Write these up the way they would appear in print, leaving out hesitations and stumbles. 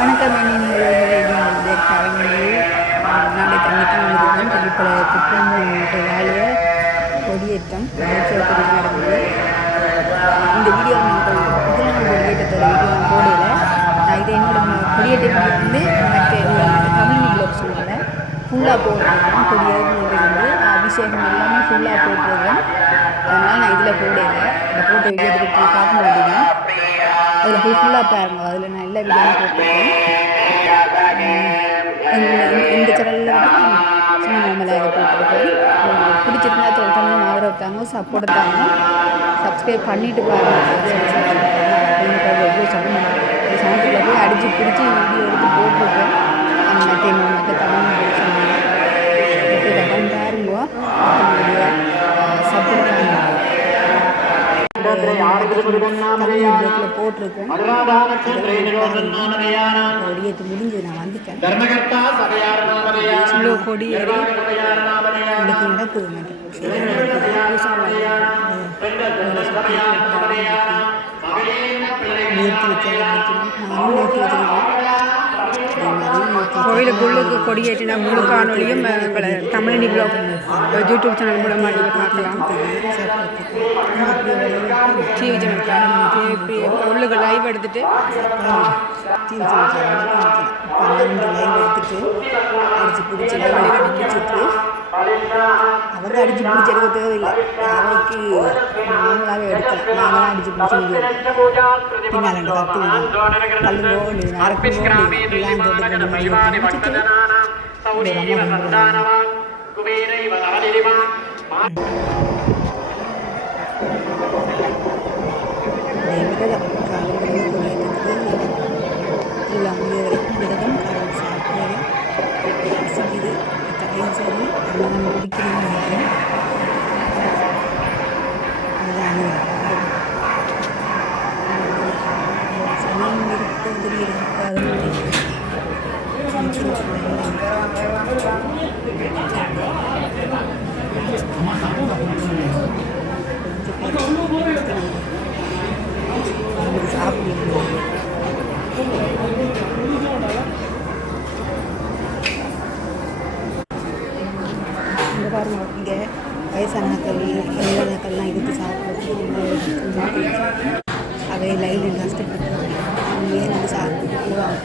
வணக்கம் என்னுடைய கலைஞர்கள் நாளை தண்ணித்தான் வந்துருக்கோம் தள்ளிப்பட குற்றம் வாழிய கொடியேற்றம் கொடி நடந்தது. இந்த வீடியோ நாங்கள் இதில் நான் கொடியேற்றத்தோட வீடியோ நான் போடல. நான் இதை என்னோட கொடியேற்ற வீடியோ வந்து மற்ற கம்யூனிட்டி பிளாக் சொல்லுவேன் ஃபுல்லாக போடுறேன். கொடியேறது அபிஷேகம் எல்லாமே ஃபுல்லாக போட்டுருவேன். அதனால் நான் இதில் போடல. இந்த போட்ட வீடியோ திருப்பி பார்க்க மாட்டேங்க. அதில் போய் ஃபுல்லாக பாருங்க. அதில் நான் எல்லா வீடியோவும் போட்டிருக்கேன். இந்த சேனலில் வந்து சும்மா நார்மலாக போட்டிருக்கேன். பிடிச்சிருந்தா தமிழ் ஆதரவு தாங்க, சப்போர்ட் தாங்க, சப்ஸ்கிரைப் பண்ணிவிட்டு பாருங்கள். எவ்வளோ சவுண்டுக்குள்ளே போய் அடித்து பிடிச்சி வீடியோ எடுத்து போட்டிருக்கேன். அந்த மற்ற தமிழ் சொன்னாங்க எப்படி தப்பான்னு பாருங்கோ. சப்போர்ட் போட்டிருக்கேன். கொடியேற்று முடிஞ்சது. நான் வந்துட்டேன். கொடியேறி உங்களுக்கு நடக்குது நிறுத்தி வச்சிருக்கேன். கோயிலுக்குள்ளுக்கு கொடியேற்றினா முழு காணொலியும் எங்களை தமிழ் பிளாக் யூடியூப் சேனல் மூலமாக நீங்கள் பார்க்கலாம். டிவி சேனல் உள்ளுக்கு லைவ் எடுத்துட்டு அடிச்சு பிடிச்சி பிடிச்சிட்டு அவங்க அடிச்சு பிடிச்சி எடுக்க தேவையில்லை. அவைக்கு நாங்களாகவே எடுக்கலாம். நாங்களாம் அடிச்சு பிடிச்சி பின்னால் ரெண்டு கத்து கல்லுங்கோ எல்லாம் விரதம் கடவுள் சாப்பிடுறது பசிக்குது கடையும் சரி எல்லாம் பிடிக்கணும்னு நினைக்கிறேன். சமயம் இருக்க தெரியாது. சாப்பிடுவோம். இந்த பாருங்க, இங்கே வயசானாக்கள் இளைஞர்கள்லாம் எடுத்து சாப்பிடுறது அவை லைனில் கஷ்டப்பட்டு அவங்களே வந்து சாப்பிட்டு போவாங்க.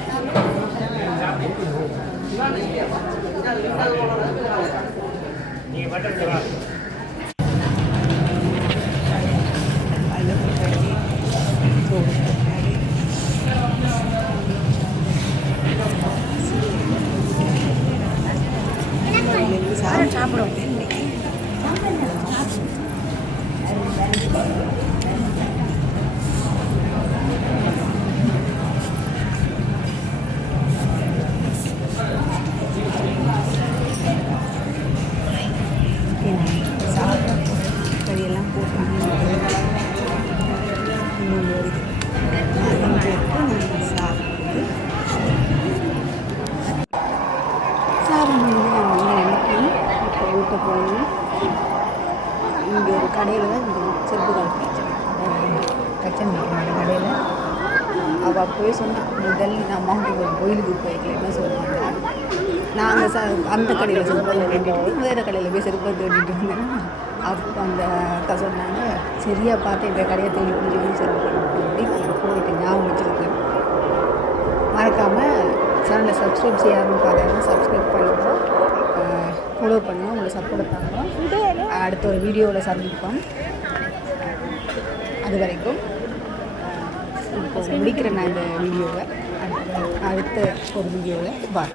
சாப்பிடுவோம். கறியெல்லாம் போட்டு சாப்பிட்டு வீட்டை போய் இங்கே ஒரு கடையில் தான் இந்த செருப்பு கச்சன் கடையில் அவள் அப்போவே சொன்னான், முதல் நான் மாவட்டத்துக்கு ஒரு கோயிலுக்கு போயிருக்கேன் சொல்லுவாங்க. நாங்கள் அந்த கடையில் செருப்பு வேண்டிட்டு வேறு கடையில் போய் செருப்பை தேடிட்டு இருந்தேன்னா அப்போ அந்த அக்கா சொன்னாங்க, சரியாக பார்த்து இந்த கடையை தேடி பிடிச்சி செருப்பு போயிட்டு ஞாபகம் வச்சுருக்கேன். மறக்காமல் சேனலை சப்ஸ்கிரைப் செய்யாமல் பார்த்தாங்க, சப்ஸ்கிரைப் பண்ணிடுவோம், ஃபாலோ பண்ணுவோம். உங்களை சப்போர்ட் பண்ணுவோம். அடுத்த ஒரு வீடியோவில் சந்திப்போம். அது வரைக்கும் இப்போ முடிக்கிறேன் நான் இந்த வீடியோவை. அடுத்த ஒரு வீடியோவில் பாய்.